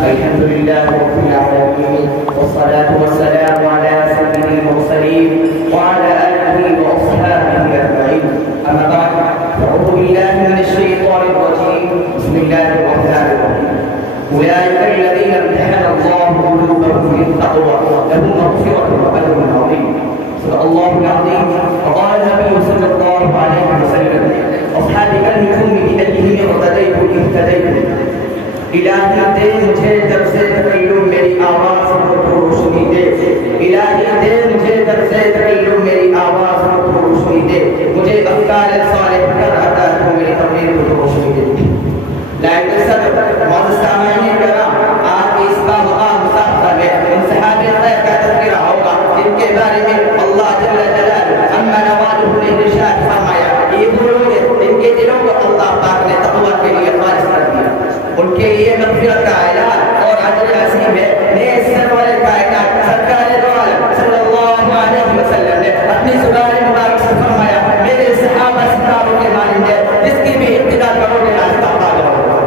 الحمد لله رب العالمين، والصلاة والسلام على سيد المرسلين وعلى آله وأصحابه أجمعين. أما بعد، فأعوذ بالله من الشيطان الرجيم. بسم الله الرحمن الرحيم. أولئك الذين امتحن الله قلوبهم للتقوى لهم مغفرة وأجر عظيم. صدق الله العظيم. وقال النبي صلى الله عليه وسلم: أصحاب النجوم بأيهم اقتديتم اهتديتم. الہی دے مجھے در سے تکلم میری آواز کو روشنی دے. الہی دے مجھے در سے تکلم میری آواز کو روشنی دے. مجھے افکار صالح کر عطا تو میری تقریر کو روشنی دے. لائق صدر معزز سامعین کرام، آج اس کا مسابقہ میں ان صحابہ خیر کا تذکرہ ہوگا جن کے بارے میں اللہ جل جلالہ عما نوالہ نے ارشاد فرمایا: یہ وہ لوگ ان کے دلوں کو اللہ پاک نے تقوی کے لیے خالص کر دیا. ان کے لیے مغفرت کا اعلان اور اجر عظیم ہے. نیز سرور کائنات سرکار دو عالم صلی اللہ علیہ وسلم نے اپنی زبان مبارک سے فرمایا: میرے صحابہ ستاروں کے مانند ہے، جس کی بھی ابتدا کرو گے راستہ پاگا ہوگا.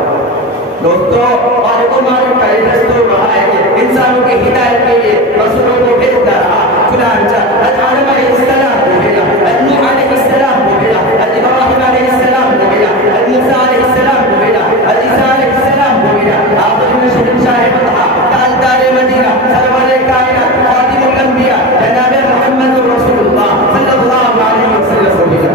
دوستو، اور معلوم کا یہ دستور رہا ہے کہ انسانوں کی ہدایت کے لیے رسولوں کو بھیجتا رہا. چنانچہ آدم علیہ السلام کو بھیجا، نوح علیہ السلام کو بھیجا، ابراہیم علیہ السلام کو بھیجا، موسیٰ علیہ السلام کو بھیجا، عیسیٰ علیہ السلام کو بھیجا. آخر میں شہنشاہ مطہع، تاجدار مدینہ، سرور کائنات، خاتم الانبیاء جناب محمد رسول اللہ صلی اللہ علیہ وسلم کو بھیجا.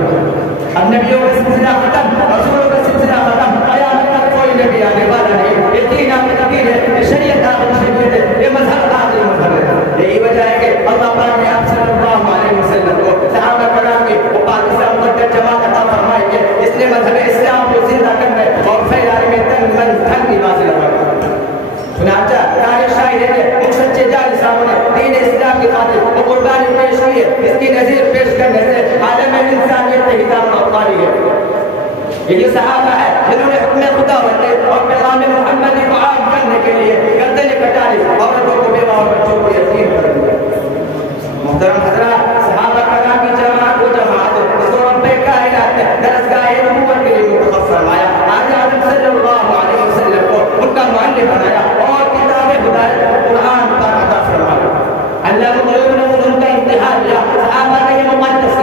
اب نبیوں کا سلسلہ ختم، رسولوں کا سلسلہ ختم، قیامت تک کوئی نبی آنے والا نہیں. یہ دین آپ تقدیر ہے، یہ شریعت آخر شریعت ہے، یہ مذہب آخری مذہب ہے. یہی وجہ ہے کہ اللہ پاک نے آپ صلی اللہ علیہ وسلم کو صحابہ کرام کی وہ پاکستان مقدس جماعت عطا فرمائی ہے. اس نے مذہب اسلام کو زندہ کرنے اور پھیلانے میں تن من دھن کی بازی لگا. چنانچہ تاریخ شاہد ہے کہ ان سچے جان صاحب نے دین اسلام کی خاطر وہ قربانی پیش ہوئی ہے. اس کی نظیر پیش کرنے سے عالم انسانیت سے ہدایت اخباری ہے. یہ صحابہ ہے جنہوں نے حکم خدا اور پیغام محمدی کو عام کرنے کے لیے گردنیں کٹائی، عورتوں کو بیوہ اور بچوں کو یتیم کر دیا. محترم حضرات، صحابہ کرام کی جماعت و جماعت اس کو رب کائنات نے درسگاہ نبوت کے لیے منتخب فرمایا. آج آدم صلی اللہ علیہ وسلم کو ان کا معلم بنایا اور کتاب ہدایت قرآن کا عطا فرمایا. اللہ غیور نے ان کا امتحان لیا. صحابہ کا یہ مقدس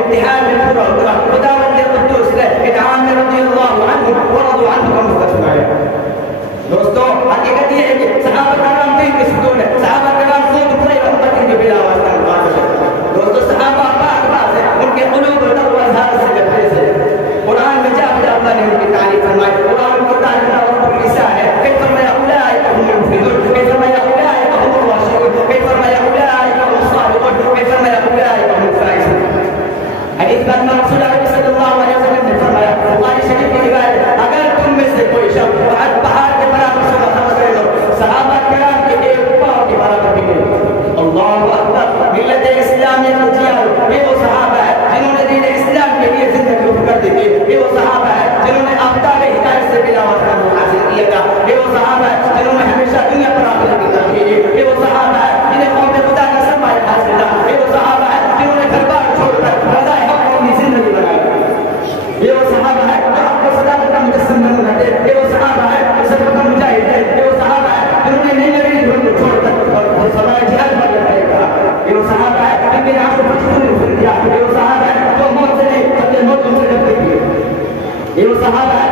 امتحان میں پورا اترا. خداوند قدوس نے انعام رضی اللہ عنہ ورضوا عنہ کا مستثنایا. دوستو، حقیقت یہ ہے کہ صحابہ کرام دین کے ستون ہے. صحابہ کرام خود پورے امت کے بلا واسطہ مقابل ہے. دوستو، صحابہ پاک باز ہے، ان کے قلوب و تقوی اظہار سے لبریز ہے. قرآن میں جا کر اللہ نے ان کی تعریف فرمائی. قرآن کو تعریف کا وقت لسان ہے. کئی فرمایا اولئک هم المفلحون، کئی فرمایا اولئک هم الراشدون، کئی فرمایا اولئک هم الصالحون، کئی فرمایا اولئک هم الفائزون. حدیث بعد میں رسول اللہ صلی اللہ علیہ وسلم نے فرمایا، بخاری شریف کی روایت ہے: اگر تم میں سے کوئی شخص پہاڑ کے برابر سے خرچ کرے تو صحابہ کرام کے ایک پاؤں کے برابر بھی نہیں. اللہ اکبر. ملت اسلامیہ کو جیا یہ وہ صحابہ ہے جنہوں نے دین اسلام کے لیے زندگی کر دی تھی. یہ وہ صحابہ ہے جنہوں نے آفتاب ہدایت سے بلا واسطہ حاصل کیا تھا. یہ وہ صحابہ ہے جنہوں نے ہمیشہ دنیا پر آخرت کی ترقی کی. یہ وہ صحابہ ہے جنہیں قوم خدا کا سرمایہ حاصل تھا. یہ وہ صحابہ ہے جنہوں نے گھر بار چھوڑ کر رضا حق اپنی زندگی بنائی. یہ وہ صحابہ ہے جو آپ کو صداقت کا مجسم بن رہے. یہ وہ صحابہ ہے جو سب کا مجاہد ہے. یہ وہ صحابہ ہے جنہوں نے نئی نئی دھن کو چھوڑ کر اور سماج جہاد پر لڑائی کرا. یہ وہ صحابہ ہے جن کے نام کو پچھتوں نے سن دیا. یہ وہ صحابہ ہے جو موت سے نہیں بلکہ موت سے ڈرتے تھے. یہ وہ صحابہ ہے